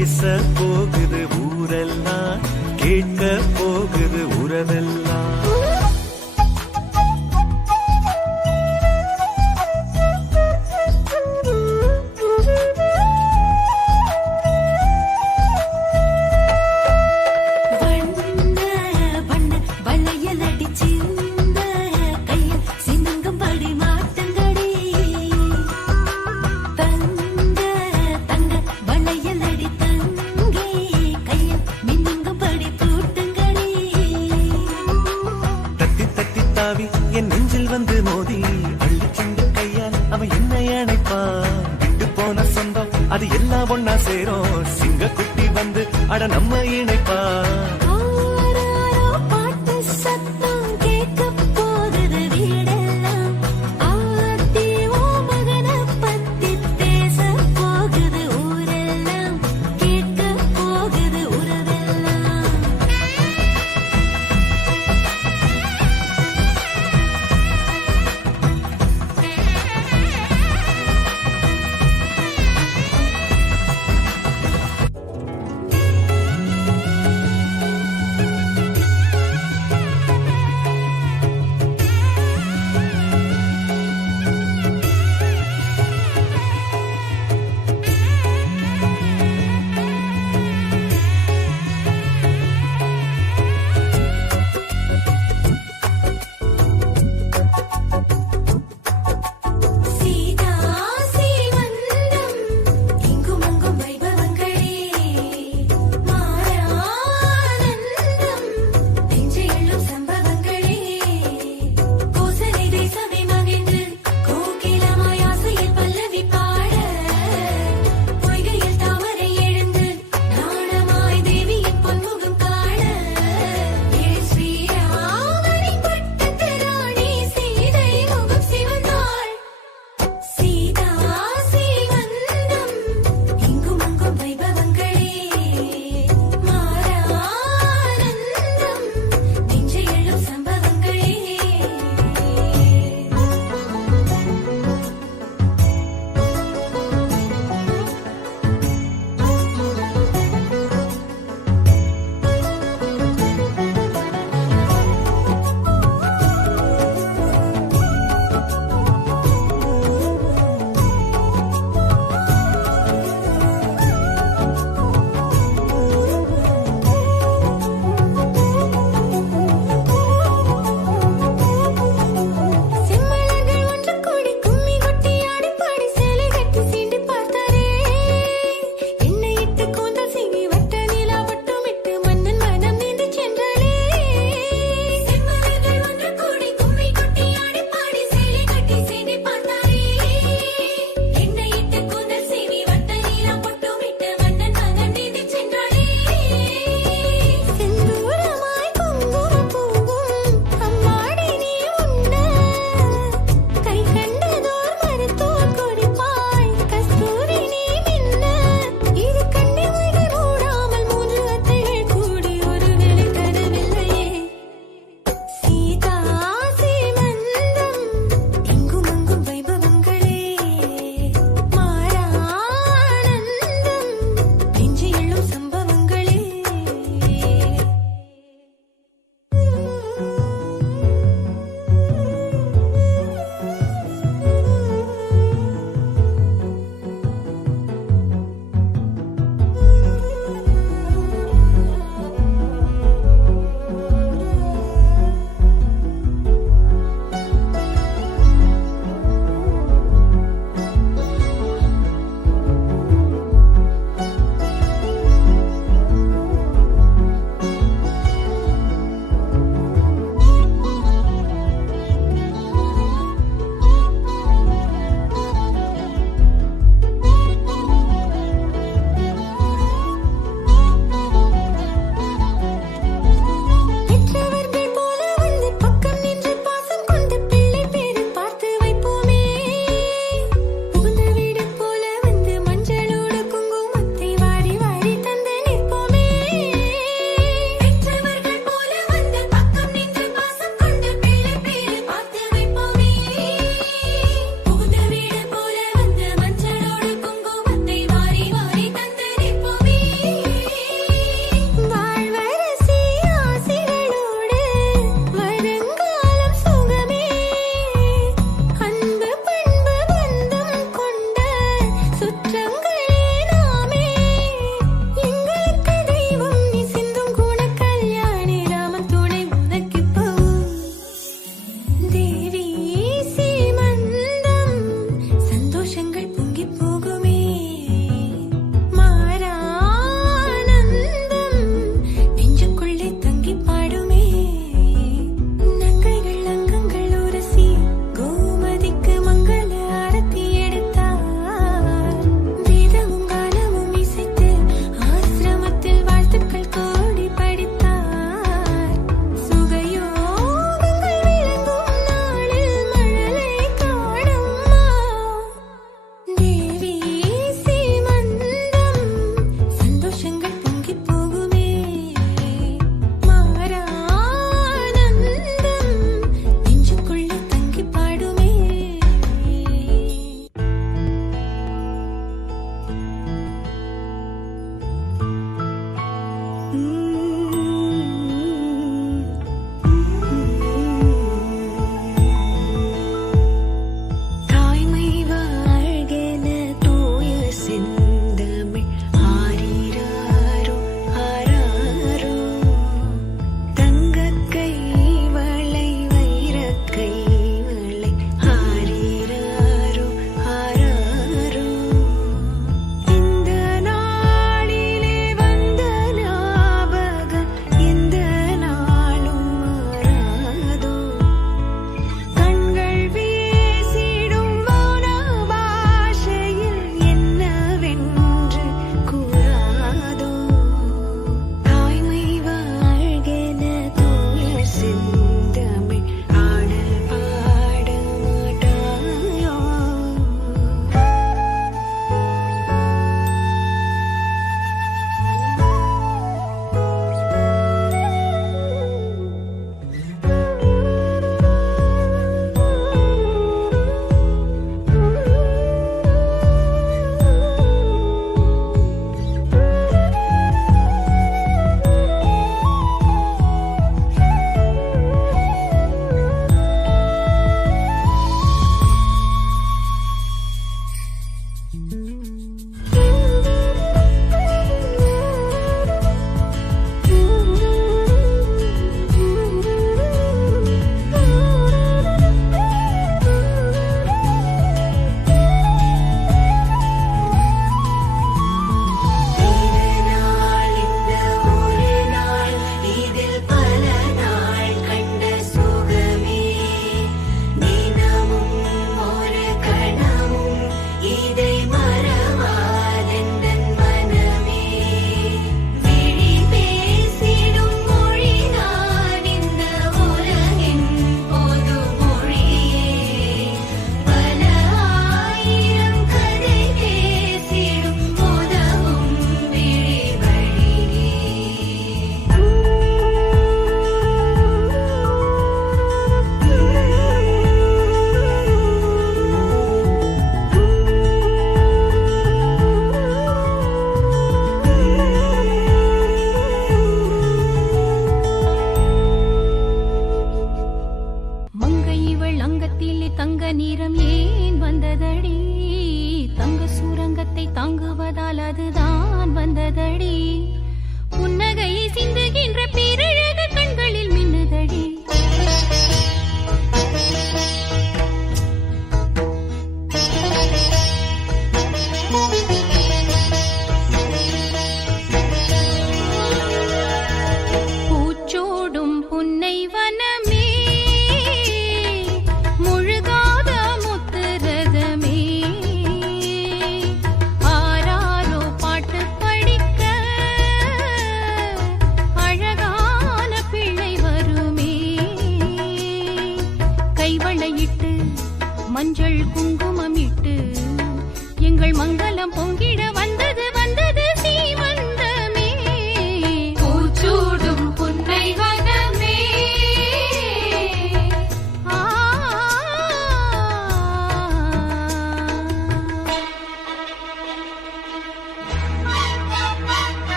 பேச போகுது ஊரெல்லாம், கேட்க போகுது உறவெல்லாம்.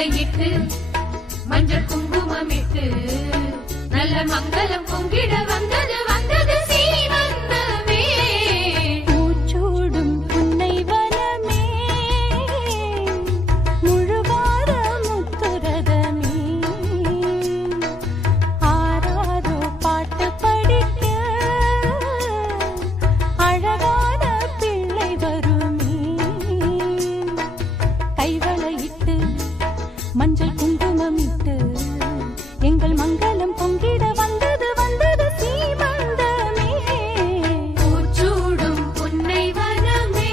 கைவளையிட்டு மஞ்சள் குங்குமமிட்டு நல்ல மங்களம் பொங்கிட வந்தது வந்தது சீமந்தமே. பூச்சூடும் புன்னை வனமே முழுவார முத்துரதமே ஆராரோ பாட்டு படிக்க அழகான பிள்ளை வருமே. கைவளையிட்டு மஞ்சள் குங்குமமிட்டு எங்கள் மங்களம் பொங்கிட வந்தது வந்தது சீமந்தமே. பூச்சூடும் புன்னை வனமே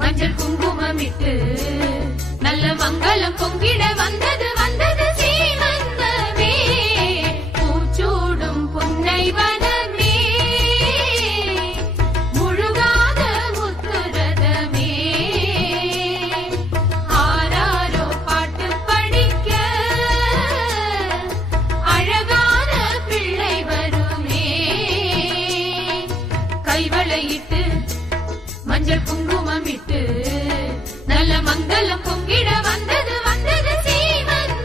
மஞ்சள் குங்குமமிட்டு நல்ல மங்களம் பொங்கிட வந்தது வந்தது சீமந்தமே. பூச்சூடும் புன்னை வனமே முழுகாத முத்துரதமே ஆராரோ பாட்டு படிக்க அழகான பிள்ளை வருமே. கைவளையிட்டு மஞ்சள் குங்குமமிட்டு நல்ல மங்களம் பொங்கிட வந்தது வந்தது சீமந்தமே.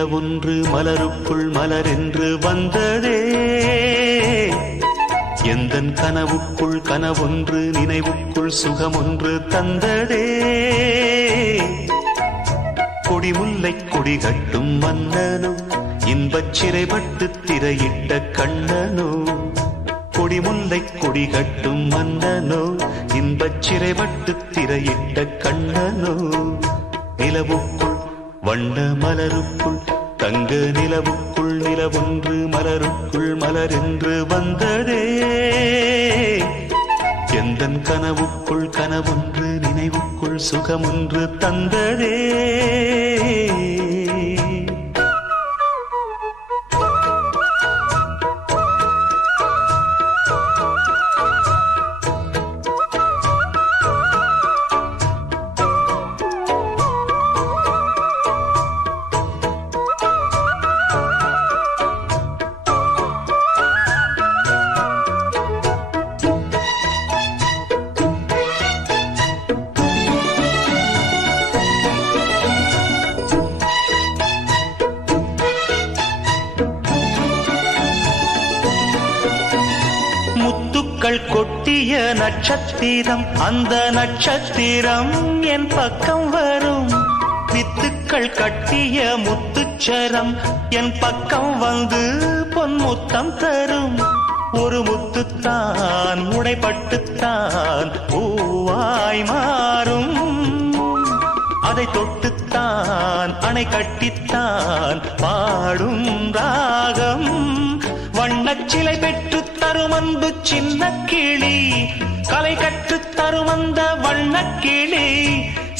நிலவொன்று மலருக்குள் மலரென்று வந்ததே எந்தன் கனவுக்குள் கனவொன்று நினைவுக்குள் சுகமொன்று தந்ததே கொடிமுல்லை கொடி கட்டும் மன்னனோ இன்பச் சிறைப்பட்டு திரையிட்ட கண்ணனோ கொடிமுல்லை கொடி கட்டும் மன்னனோ இன்பச் சிறைப்பட்டு திரையிட்ட கண்ணனோ நிலவுக்குள் வண்ண மலருக்குள் தங்க நிலவுக்குள் நிலவொன்று மலருக்குள் மலரென்று வந்ததே எந்தன் கனவுக்குள் கனவொன்று நினைவுக்குள் சுகமொன்று தந்ததே கொட்டிய நட்சத்திரம் அந்த நட்சத்திரம் என் பக்கம் வரும் வித்துக்கள் கட்டிய முத்துச்சரம் என் பக்கம் வந்து பொன்முத்தம் தரும் ஒரு முத்துத்தான் உடைப்பட்டுத்தான் பூவாய் மாறும் அதை தொட்டுத்தான் அணை கட்டித்தான் பாடும் ராகம் வண்ணச்சிலை பெற்று தரும் அன்பு சின்ன கிளி கலை கற்று தரும் அந்த வண்ணக்கிளி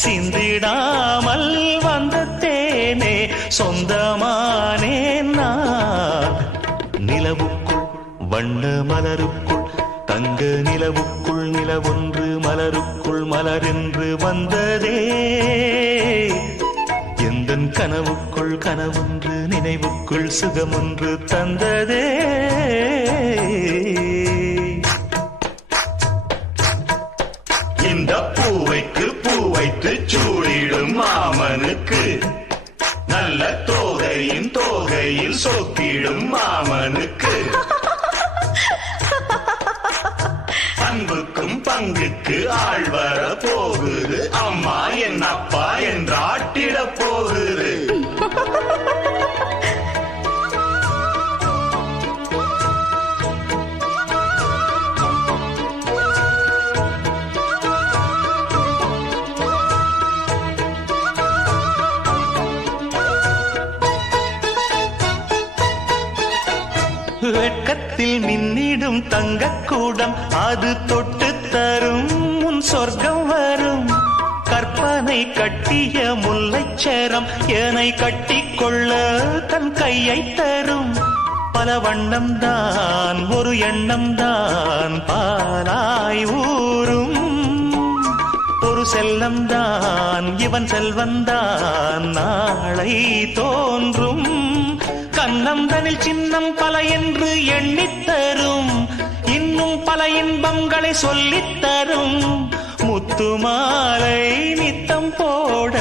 சிந்திடாமல் வந்த தேனே சொந்தமானே நான் நிலவுக்குள் வண்ண மலருக்குள் தங்க நிலவுக்குள் நிலவொன்று மலருக்குள் மலரென்று வந்ததே எந்தன் கனவுக்குள் கனவொன்று நினைவுக்குள் சுகமொன்று தந்ததே இந்த பூவைக்கு பூ வைத்து சூடிடும் மாமனுக்கு நல்ல தோகையின் தோகையில் சொக்கிடும் மாமனுக்கு அன்புக்கும் பங்குக்கு ஆள் வர போகுது அம்மா என் அப்பா என்றாட்டிட போகுது வெட்கத்தில் மின்னிடும் தங்கக்கூடம் அது தொட்டு தரும் உன் சொர்க்கம் வரும் கற்பனை கட்டிய முல்லைச்சரம் ஏனை கட்டிக்கொள்ள தன் கையை தரும் பல வண்ணம் தான் ஒரு எண்ணம் தான் பாலாய் ஊரும் ஒரு செல்லம் தான் இவன் செல்வந்தான் நாளை தோன்றும் கண்ணந்தனில் சின்னம் பல என்று எண்ணித்தரும் இன்னும் பல இன்பங்களை சொல்லித்தரும் முத்துமாலை நித்தம் போட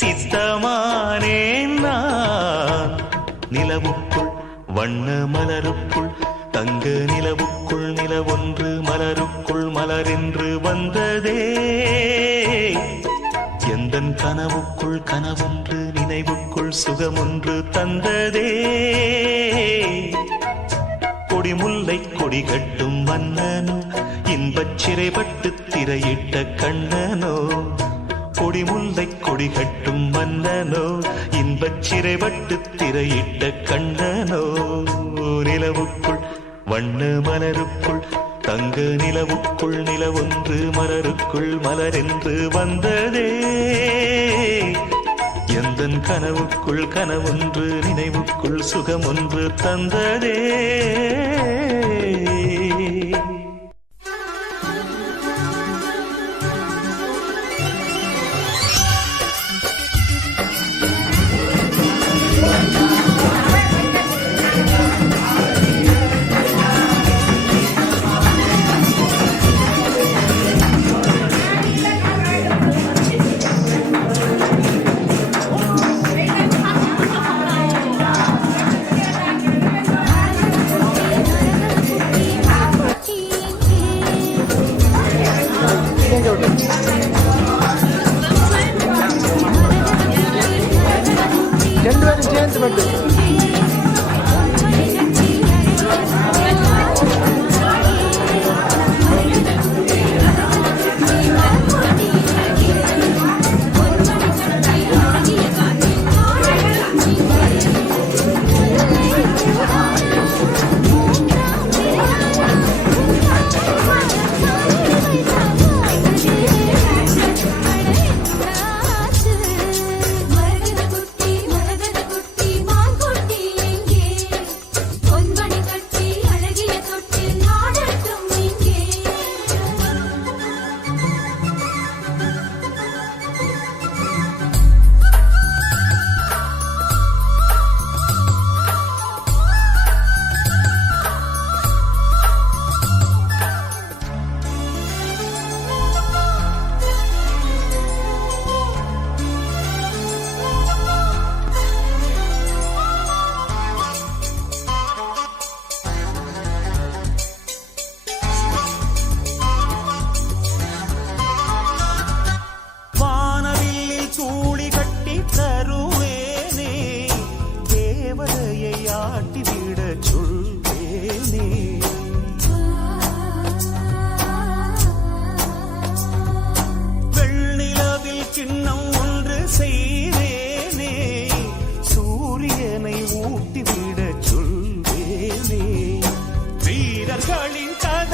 சித்தமானேன் நான் நிலவுக்குள் வண்ண மலருக்குள் தங்க நிலவுக்குள் நிலவொன்று மலருக்குள் மலரென்று வந்ததே எந்தன் கனவுக்குள் கனவொன்று நினைவுக்குள் சுகமொன்று தந்ததே கொடிமுல்லை கொடி கட்டும் மன்னனோ இன்பச் சிறைப்பட்டு திரையிட்ட கண்ணனோ கொடிமுல்லை கொடி கட்டும் மன்னனோ இன்பச் சிறைப்பட்டு திரையிட்ட கண்ணனோ நிலவுக்குள் வண்ண மலருக்குள் தங்க நிலவுக்குள் நிலவொன்று மலருக்குள் மலரென்று வந்ததே எந்தன் கனவுக்குள் கனவொன்று நினைவுக்குள் சுகமொன்று தந்ததே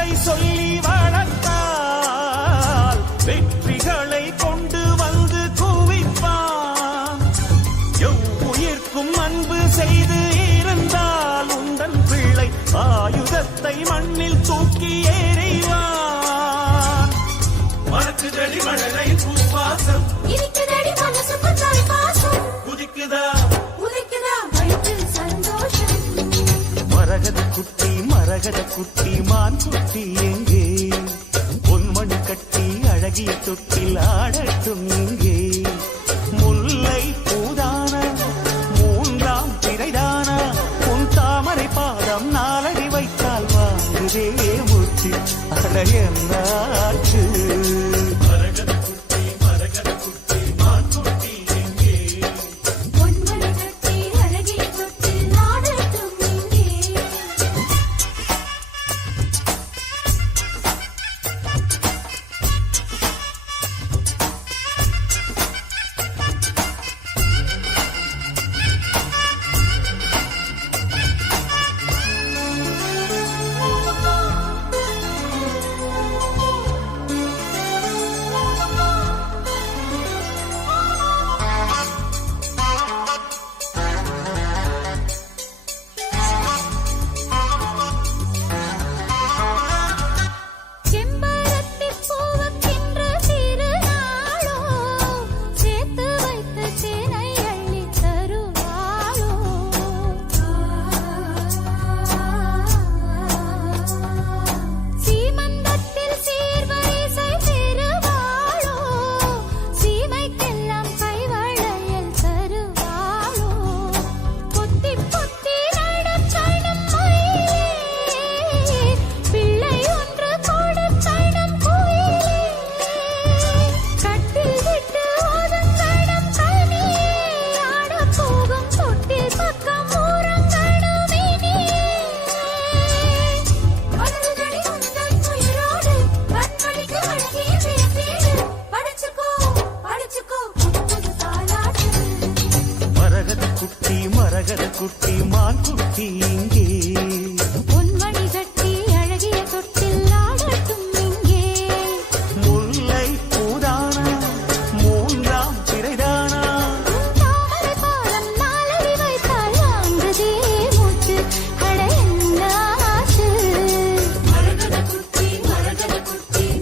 கதை சொல்லி வளர்த்தால் வெற்றிகளை கொண்டு வந்து குவிப்பான். எவ்வுயிர்க்கும் அன்பு செய்து இருந்தால் உந்தன் பிள்ளை ஆயுதத்தை மண்ணில் தூக்கி எறிவான். மனக்குதடி மழலை பூவாசம் இருக்குதடி மனசுக்கு தாய் பாசம் குதிக்குதா உதைக்குதா வயிற்றில் சந்தோஷம். மரகத குட்டி மான் குட்டி எங்கே பொன்மணி கட்டி அழகிய தொட்டில் ஆடட்டும் இங்கே. முல்லை பூதான மூன்றாம் திரைதான உன் தாமரை பாதம் நாலடி வைத்தால் வாங்குதே மூச்சு அட என்னாச்சு. மரகத குட்டி மான் குட்டி எங்கே பொன்மணி கட்டி அழகிய தொட்டில் ஆடட்டும் இங்கே. செம்பருத்திப் பூவுக்கென்று திருநாளோ சேர்த்து வைத்த தேனை அள்ளித் தருவாளோ. சீமந்தத்தில் சீர்வரிசை பெறுவாளோ சீமைக்கெல்லாம் கைவளையல் தருவாளோ. பொத்தி பொத்தி நடக்கணும் மயிலே பிள்ளை ஒன்று கொடுக்கணும் குயிலே. கட்டில் விட்டு ஒதுங்கணும் கனியே ஆடப் போகும் தொட்டில் பக்கம் ஊரங்கணும் இனியே. வளருதடி உந்தன் உயிரோடு கண்மணிக்கு அழகிய பேசேடு. படிச்சுக்கோ புது புது தாலாட்டு. மரகத குட்டி மான் குட்டி இங்கே பொன்மணி கட்டி அழகிய தொட்டில் ஆடட்டும் இங்கே. முல்லை பூதானா மூன்றாம் திரைதானா தாமரை பாலம் நாலடி வைத்தால் வாங்குதே மூச்சு அட என்னாச்சு. மரகத குட்டி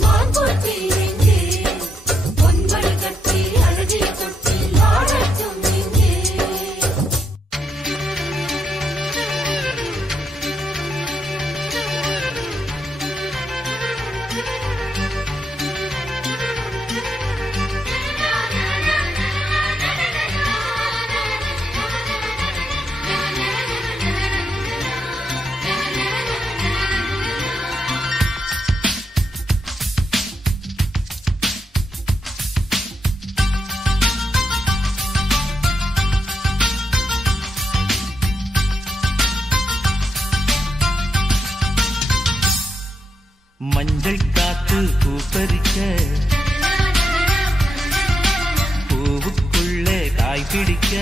மான் குட்டி எங்கே பொன்மணி கட்டி அழகிய தொட்டில் ஆடட்டும் இங்கே. மஞ்சள் காத்து பூப்பறிக்க பூவுக்குள்ளே காய் பிடிக்க.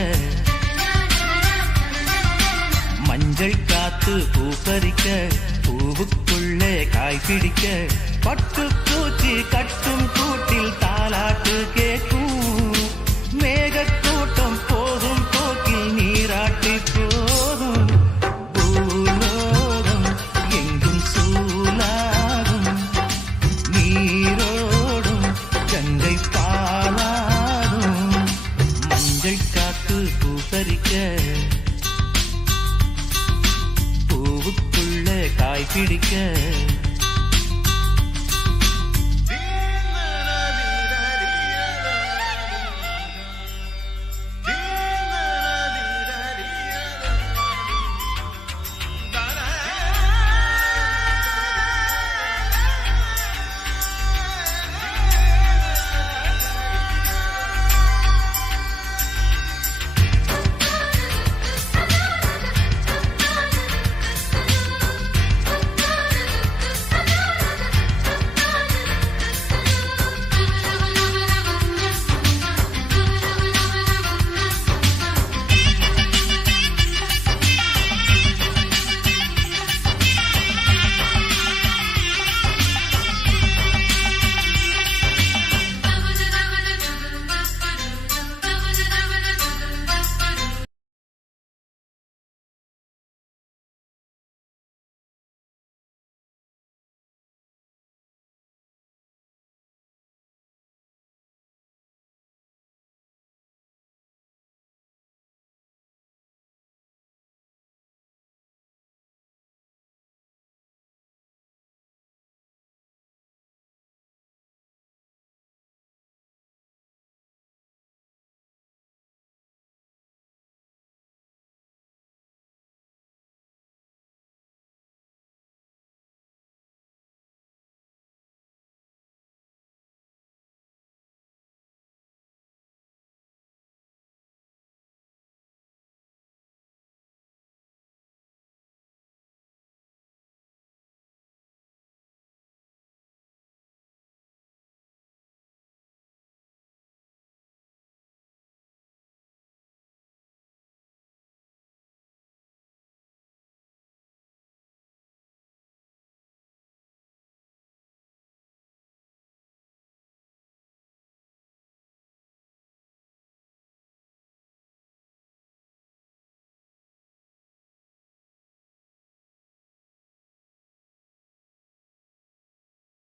மஞ்சள் காத்து பூப்பறிக்க பூவுக்குள்ளே காய் பிடிக்க. பட்டு பூச்சி கட்டும் கூட்டில் தாலாட்டு கேட்கும். மேகக்கூட்டம் போகும் போக்கில் நீராட்டி போதும். பூலோகம் எங்கும் சூலாகும் நீரோடும் கங்கை பாலாடும். மஞ்சள் காத்து பூப்பறிக்க பூவுக்குள்ள காய் பிடிக்க.